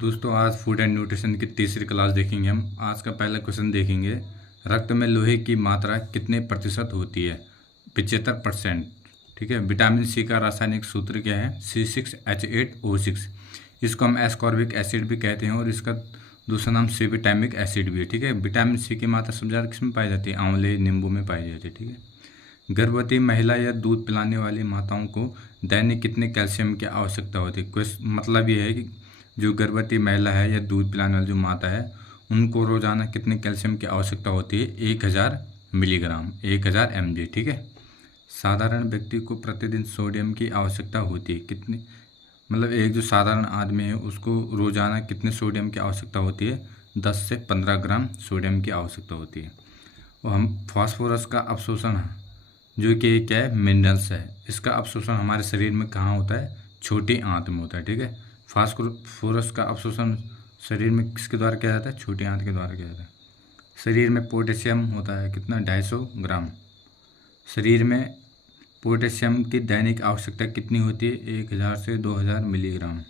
दोस्तों आज food and nutrition की तीसरी क्लास देखेंगे हम। आज का पहला क्वेश्चन देखेंगे, रक्त में लोहे की मात्रा कितने प्रतिशत होती है? 75%। ठीक है। विटामिन सी का रासायनिक सूत्र क्या है? C6H8O6। इसको हम एस्कॉर्बिक एसिड भी कहते हैं और इसका दूसरा नाम सी विटामिक एसिड भी है। ठीक है। विटामिन सी की मात्रा सबसे ज़्यादा किस में पाई जाती है? आंवले, नींबू में पाई जाती है। ठीक है। गर्भवती महिला या दूध पिलाने वाली माताओं को दैनिक कितने कैल्शियम की आवश्यकता होती है? मतलब ये है कि जो गर्भवती महिला है या दूध पिलाने वाली जो माता है उनको रोजाना कितने कैल्शियम की आवश्यकता होती है? 1000 मिलीग्राम, 1000 mg। ठीक है। साधारण व्यक्ति को प्रतिदिन सोडियम की आवश्यकता होती है कितनी? मतलब एक जो साधारण आदमी है उसको रोजाना कितने सोडियम की आवश्यकता होती है? 10 से 15 ग्राम सोडियम की आवश्यकता होती है। और हम फास्फोरस का अवशोषण जो कि क्या है? मिनरल्स है। इसका अवशोषण हमारे शरीर में कहाँ होता है? छोटी आंत में होता है। ठीक है। फास्फोरस का अवशोषण शरीर में किसके द्वारा किया जाता है? छोटी आंत के द्वारा किया जाता है। शरीर में पोटेशियम होता है कितना? 250 ग्राम। शरीर में पोटेशियम की दैनिक आवश्यकता कितनी होती है? 1000 से 2000 मिलीग्राम।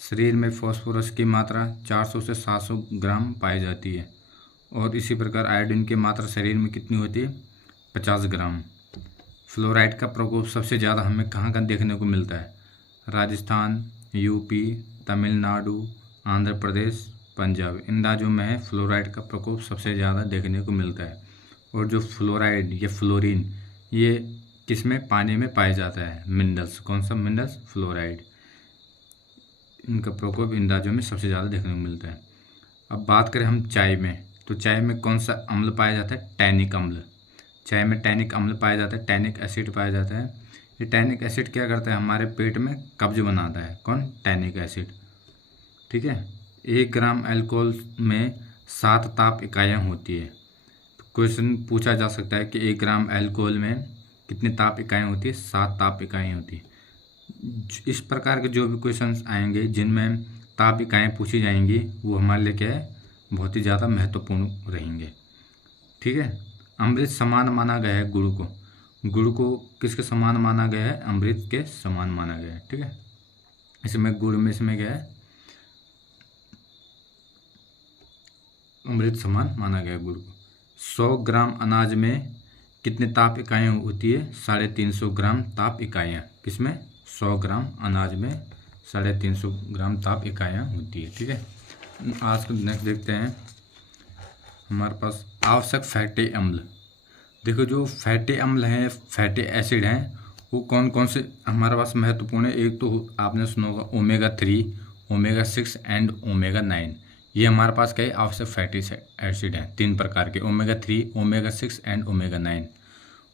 शरीर में फास्फोरस की मात्रा 400 से 700 ग्राम पाई जाती है। और इसी प्रकार आयोडीन की मात्रा शरीर में कितनी होती है? 50 ग्राम। फ्लोराइड का प्रकोप सबसे ज़्यादा हमें कहाँ देखने को मिलता है? राजस्थान, यूपी, तमिलनाडु, आंध्र प्रदेश, पंजाब, इन राज्यों में है फ्लोराइड का प्रकोप सबसे ज़्यादा देखने को मिलता है। और जो फ्लोराइड या फ्लोरीन ये किस में? पानी में पाया जाता है। मिनरल्स। कौन सा मिनरल्स? फ्लोराइड। इनका प्रकोप इन राज्यों में सबसे ज़्यादा देखने को मिलता है। अब बात करें हम चाय में, तो चाय में कौन सा अम्ल पाया जाता है? टैनिक अम्ल। चाय में टैनिक अम्ल पाया जाता है, टैनिक एसिड पाया जाता है। ये टैनिक एसिड क्या करता है? हमारे पेट में कब्ज बनाता है। कौन? Tannic acid. ठीक है। 1 ग्राम अल्कोहल में 7 ताप इकाइयाँ होती है। तो क्वेश्चन पूछा जा सकता है कि 1 ग्राम अल्कोहल में कितनी ताप इकाइयाँ होती है? 7 ताप इकाइयाँ होती है। इस प्रकार के जो भी क्वेश्चन आएंगे जिनमें ताप इकाइयाँ पूछी जाएंगी वो हमारे लिए क्या है? बहुत ही ज़्यादा महत्वपूर्ण रहेंगे। ठीक है। अमृत समान माना गया है गुड़ को। गुड़ को किसके समान माना गया है? अमृत के समान माना गया है। ठीक है। इसमें गुड़ में इसमें क्या है? अमृत समान माना गया है गुड़ को। 100 ग्राम अनाज में कितने ताप इकाइयाँ होती है? 350 ग्राम ताप इकाइयाँ। किसमें? 100 ग्राम अनाज में 350 ग्राम ताप इकाइयाँ होती है। ठीक है। आज को नेक्स्ट देखते हैं। हमारे पास आवश्यक फैटी अम्ल। देखो जो फैटी अम्ल हैं, फैटी एसिड हैं, वो कौन कौन से हमारे पास महत्वपूर्ण है? एक तो आपने सुना होगा ओमेगा-3, ओमेगा-6 एंड ओमेगा-9। ये हमारे पास क्या है? आवश्यक फैटी एसिड हैं 3 प्रकार के, ओमेगा-3, ओमेगा-6 एंड ओमेगा-9।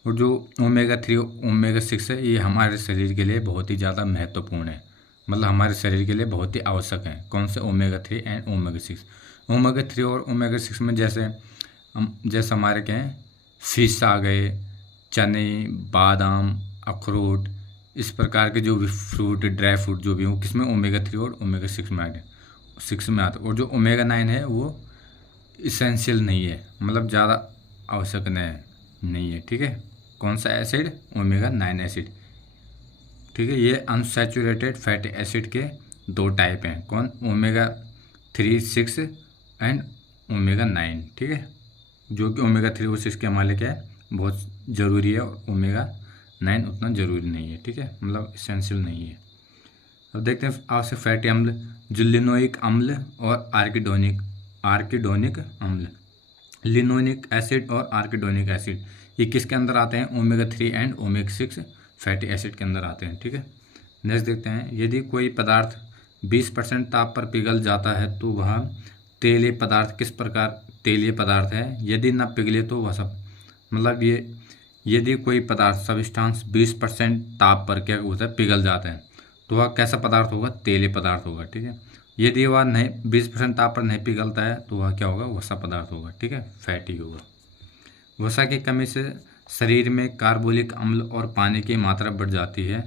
और जो ओमेगा-3 ओमेगा-6 है ये हमारे शरीर के लिए बहुत ही ज़्यादा महत्वपूर्ण है। मतलब हमारे शरीर के लिए बहुत ही आवश्यक है। कौन से? Omega-3 and ओमेगा-6। ओमेगा-3 और ओमेगा-6 में जैसे हमारे क्या हैं? फिश आ गए, चने, बादाम, अखरोट, इस प्रकार के जो भी फ्रूट, ड्राई फ्रूट जो भी हो, किसमें? ओमेगा-3 और ओमेगा-6 में आते, 6 में आते। और जो ओमेगा-9 है वो इसेंशियल नहीं है, मतलब ज़्यादा आवश्यक नहीं है। ठीक है। कौन सा एसिड? ओमेगा-9 एसिड। ठीक है। ये अनसैचुरेटेड फैटी एसिड के 2 टाइप हैं। कौन? Omega three, 6 and omega nine. ठीक है। जो कि ओमेगा-3 और 6 के हमारे लिए क्या है? बहुत ज़रूरी है और ओमेगा-9 उतना ज़रूरी नहीं है। ठीक है। मतलब इसेंशियल नहीं है। अब देखते हैं आवश्यक फैटी अम्ल, जो लिनोइक अम्ल और आर्किडोनिक अम्ल। लिनोइक एसिड और आर्किडोनिक एसिड ये किसके अंदर आते हैं? ओमेगा-3 एंड ओमेगा-6 फैटी एसिड के अंदर आते हैं। ठीक है। नेक्स्ट देखते हैं, यदि कोई पदार्थ 20% ताप पर पिघल जाता है तो वह तेलीय पदार्थ किस प्रकार तेलीय पदार्थ है? यदि न पिघले तो वह सब, मतलब ये यदि कोई पदार्थ सब्सटेंस 20% ताप पर क्या होता है? पिघल जाता है तो वह कैसा पदार्थ होगा? तेलीय पदार्थ होगा। ठीक है। यदि वह नहीं 20% ताप पर नहीं पिघलता है तो वह क्या होगा? वसा पदार्थ होगा। ठीक है। फैटी होगा। वसा की कमी से शरीर में कार्बोलिक अम्ल और पानी की मात्रा बढ़ जाती है।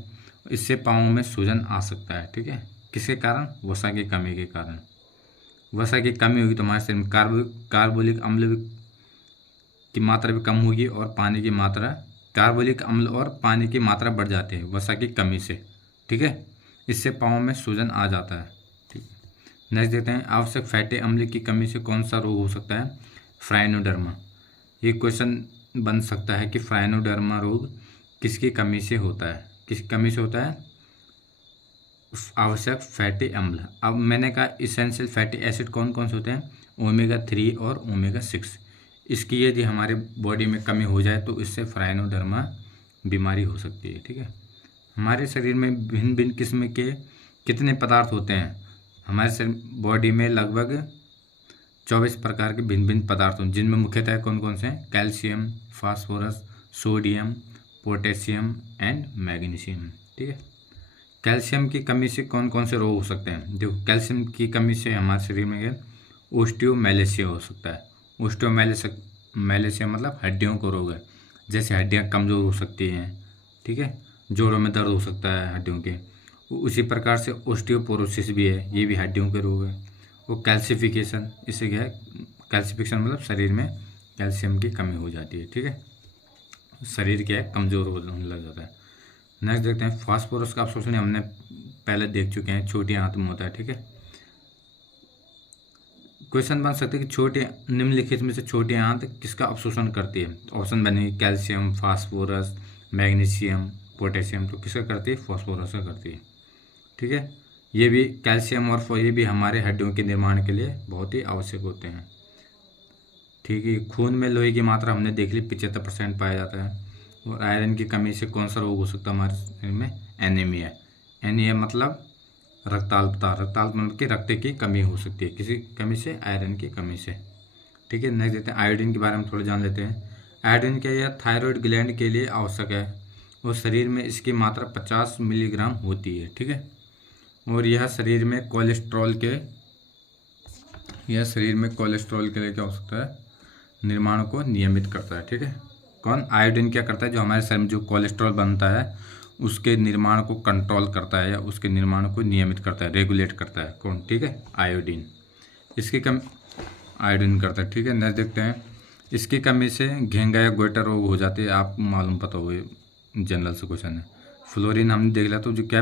इससे पाँव में सूजन आ सकता है। ठीक है। किसके कारण? वसा की कमी के कारण। वसा की कमी होगी तो हमारे शरीर में कार्बोलिक अम्ल की मात्रा भी कम होगी और पानी की मात्रा, कार्बोलिक अम्ल और पानी की मात्रा बढ़ जाती है वसा की कमी से। ठीक है। इससे पाँव में सूजन आ जाता है। ठीक है। नेक्स्ट देखते हैं, आवश्यक फैटी अम्ल की कमी से कौन सा रोग हो सकता है? फ्राइनोडर्मा। ये क्वेश्चन बन सकता है कि फ्राइनोडर्मा रोग किसकी कमी से होता है? किस कमी से होता है? आवश्यक फैटी अम्ल। अब मैंने कहा इसेंशियल फैटी एसिड कौन कौन से होते हैं? ओमेगा 3 और ओमेगा 6। इसकी यदि हमारे बॉडी में कमी हो जाए तो इससे फ्राइनोडर्मा बीमारी हो सकती है। ठीक है। हमारे शरीर में भिन्न भिन्न किस्म के कितने पदार्थ होते हैं? हमारे बॉडी में लगभग 24 प्रकार के भिन्न भिन्न पदार्थ हों, जिनमें मुख्यतः कौन कौन से हैं? Calcium, phosphorus, sodium, potassium and magnesium. ठीक है। कैल्शियम की कमी से कौन कौन से रोग हो सकते हैं? देखो, कैल्शियम की कमी से हमारे शरीर में ओस्टियोमैलेशिया हो सकता है। ओस्टियोमैलेशिया मतलब हड्डियों को रोग है, जैसे हड्डियां कमज़ोर हो सकती हैं। ठीक है। जोड़ों में दर्द हो सकता है हड्डियों के। उसी प्रकार से ओस्टियोपोरोसिस भी है, ये भी हड्डियों के रोग है। वो कैल्सिफिकेशन, इससे क्या है? कैल्सिफिकेशन मतलब शरीर में कैल्शियम की कमी हो जाती है। ठीक है। शरीर क्या है? कमज़ोर होने लग जाता है। नेक्स्ट देखते हैं, फास्फोरस का अवशोषण हमने पहले देख चुके हैं, छोटी आंत में होता है। ठीक है। क्वेश्चन बन सकते हैं कि छोटे निम्नलिखित में से छोटी आंत किसका अवशोषण करती है? ऑप्शन बनेगी कैल्शियम, फास्फोरस, मैग्नीशियम, पोटेशियम। तो किसका करती है? फास्फोरस का करती है। ठीक है। ये भी कैल्शियम और ये भी हमारे हड्डियों के निर्माण के लिए बहुत ही आवश्यक होते हैं। ठीक है। खून में लोहे की मात्रा हमने देख ली 75% पाया जाता है। और आयरन की कमी से कौन सा रोग हो सकता है हमारे शरीर में? एनीमिया। एनीमिया मतलब रक्ताल्पता। रक्ताल्पता मतलब कि रक्त की कमी हो सकती है, किसी कमी से? आयरन की कमी से। ठीक है। नेक्स्ट देते हैं, आयोडीन के बारे में थोड़ा जान लेते हैं। आयोडीन क्या, यह थायराइड ग्लैंड के लिए आवश्यक है और शरीर में इसकी मात्रा 50 मिलीग्राम होती है। ठीक है। और यह शरीर में कोलेस्ट्रॉल के लिए क्या हो सकता है? निर्माण को नियमित करता है। ठीक है। कौन? आयोडीन क्या करता है? जो हमारे शरीर में जो कोलेस्ट्रॉल बनता है उसके निर्माण को कंट्रोल करता है या उसके निर्माण को नियमित करता है, रेगुलेट करता है। कौन? ठीक है। आयोडीन। इसकी कम आयोडीन करता है। ठीक है। नेक्स्ट देखते हैं, इसकी कमी से घेंगा या गोइटर रोग हो जाती है। आपको मालूम पता हो, जनरल से क्वेश्चन है। फ्लोरीन हमने देख लिया, तो जो क्या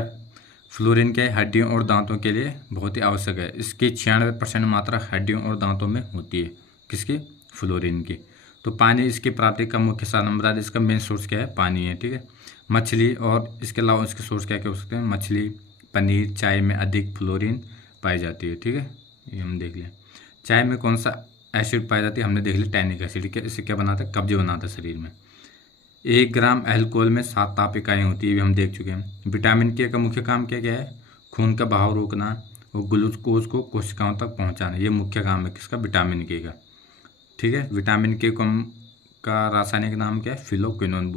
फ्लोरीन के हड्डियों और दांतों के लिए बहुत ही आवश्यक है। इसकी 96% मात्रा हड्डियों और दांतों में होती है। किसकी? फ्लोरीन की। तो पानी इसकी प्राप्ति का मुख्य साधन बता दें। इसका मेन सोर्स क्या है? पानी है। ठीक है। मछली और इसके अलावा इसके सोर्स क्या क्या हो सकते हैं? मछली, पनीर, चाय में अधिक फ्लोरीन पाई जाती है। ठीक है। ये हम देख लें। चाय में कौन सा एसिड पाई जाती है? हमने देख लिया टैनिक एसिड। क्या इससे क्या बनाता है? कब्ज बनाता है शरीर में। 1 ग्राम अल्कोहल में 7 ताप इकाई होती है, ये भी हम देख चुके हैं। विटामिन के का मुख्य काम क्या क्या है? खून का बहाव रोकना और ग्लूकोज को कोशिकाओं तक पहुँचाना, ये मुख्य काम है किसका? विटामिन के का। ठीक है। विटामिन के का रासायनिक नाम क्या है? फिलोक्विनोन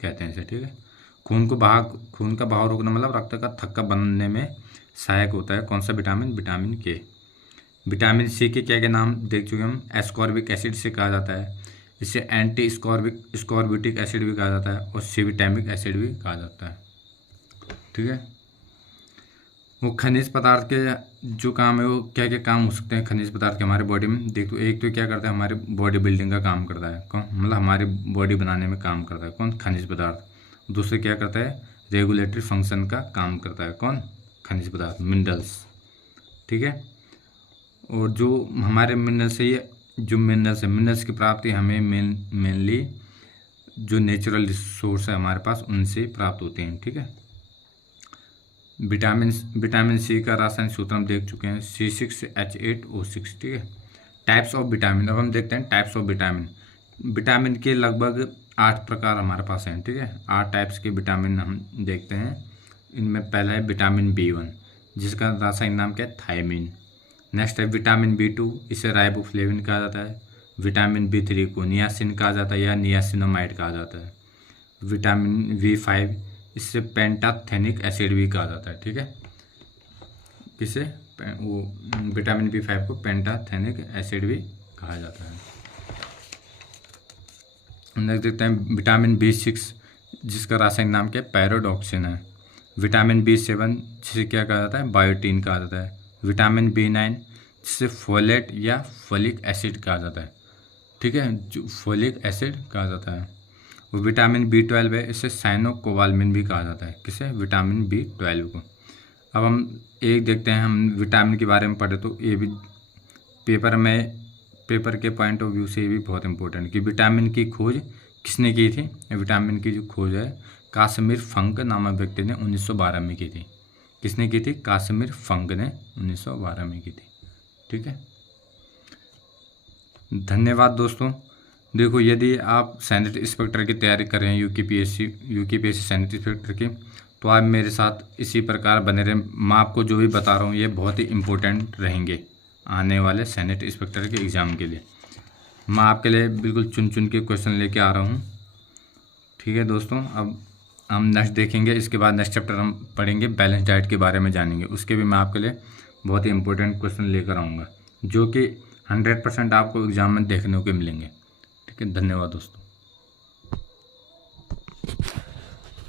कहते हैं इसे। ठीक है। खून का बहाव रोकना मतलब रक्त का थक्का बनने में सहायक होता है। कौन सा विटामिन? विटामिन के। विटामिन सी के क्या क्या नाम देख चुके हम? एस्कॉर्बिक एसिड से कहा जाता है, इसे एंटी स्कॉर्बिटिक एसिड भी कहा जाता है और सिविटैमिक एसिड भी कहा जाता है। ठीक है। वो खनिज पदार्थ के जो काम है, वो क्या क्या काम हो सकते हैं खनिज पदार्थ के हमारे बॉडी में? देख, तो एक तो क्या करता है? हमारे बॉडी बिल्डिंग का काम करता है। कौन? मतलब हमारी बॉडी बनाने में काम करता है। कौन? खनिज पदार्थ। दूसरे क्या करता है? रेगुलेटरी फंक्शन का काम करता है। कौन? खनिज पदार्थ, मिनरल्स। ठीक है। और जो हमारे मिनरल्स है, ये जो मिनरल्स है, मिनरल्स की प्राप्ति हमें मेनली जो नेचुरल रिसोर्स है हमारे पास उनसे प्राप्त होते हैं। ठीक है। विटामिन सी का रासायनिक सूत्र हम देख चुके हैं, C6H8O6। ठीक है। टाइप्स ऑफ विटामिन, अब हम देखते हैं टाइप्स ऑफ विटामिन। विटामिन के लगभग 8 प्रकार हमारे पास हैं। ठीक है। 8 टाइप्स के विटामिन हम देखते हैं। इनमें पहला है विटामिन B1, जिसका रासायनिक नाम क्या है? थायमिन। नेक्स्ट है विटामिन B2, इसे राइबोफ्लेविन कहा जाता है। विटामिन B3 को नियासिन कहा जाता है या नियासिनामाइड कहा जाता है। विटामिन B5, इससे पेंटाथेनिक एसिड भी कहा जाता है। ठीक है। किसे? वो विटामिन B5 को पेंटाथेनिक एसिड भी कहा जाता है। नेक्स्ट देखते हैं विटामिन B6, जिसका रासायनिक नाम क्या है? पैरोडॉक्सिन है। विटामिन B7, जिसे क्या कहा जाता है? बायोटीन कहा जाता है। विटामिन B9, जिसे फोलेट या फोलिक एसिड कहा जाता है। ठीक है। जो फोलिक एसिड कहा जाता है। वो विटामिन B12 है, इसे साइनोकोबालमिन भी कहा जाता है। किसे? विटामिन B12 को। अब हम एक देखते हैं, हम विटामिन के बारे में पढ़े तो ये भी पेपर के पॉइंट ऑफ व्यू से ये भी बहुत इंपॉर्टेंट कि विटामिन की खोज किसने की थी। विटामिन की जो खोज है काश्मीर फंक नामक व्यक्ति ने 1912 में की थी। किसने की थी? काश्मीर फंक ने 1912 में की थी। ठीक है, धन्यवाद दोस्तों। देखो, यदि आप सैनिट इंस्पेक्टर की तैयारी कर रहे हैं यूकेपीएससी सैनिट इंस्पेक्टर की, तो आप मेरे साथ इसी प्रकार बने रहें। मैं आपको जो भी बता रहा हूँ ये बहुत ही इम्पोर्टेंट रहेंगे आने वाले सैनिट इंस्पेक्टर के एग्ज़ाम के लिए। मैं आपके लिए बिल्कुल चुन चुन के क्वेश्चन लेके आ रहा हूँ। ठीक है दोस्तों, अब हम नेक्स्ट देखेंगे। इसके बाद नेक्स्ट चैप्टर हम पढ़ेंगे, बैलेंस डाइट के बारे में जानेंगे। उसके भी मैं आपके लिए बहुत ही इंपॉर्टेंट क्वेश्चन लेकर आऊँगा जो कि 100% आपको एग्ज़ाम में देखने को मिलेंगे। ठीक है, धन्यवाद दोस्तों।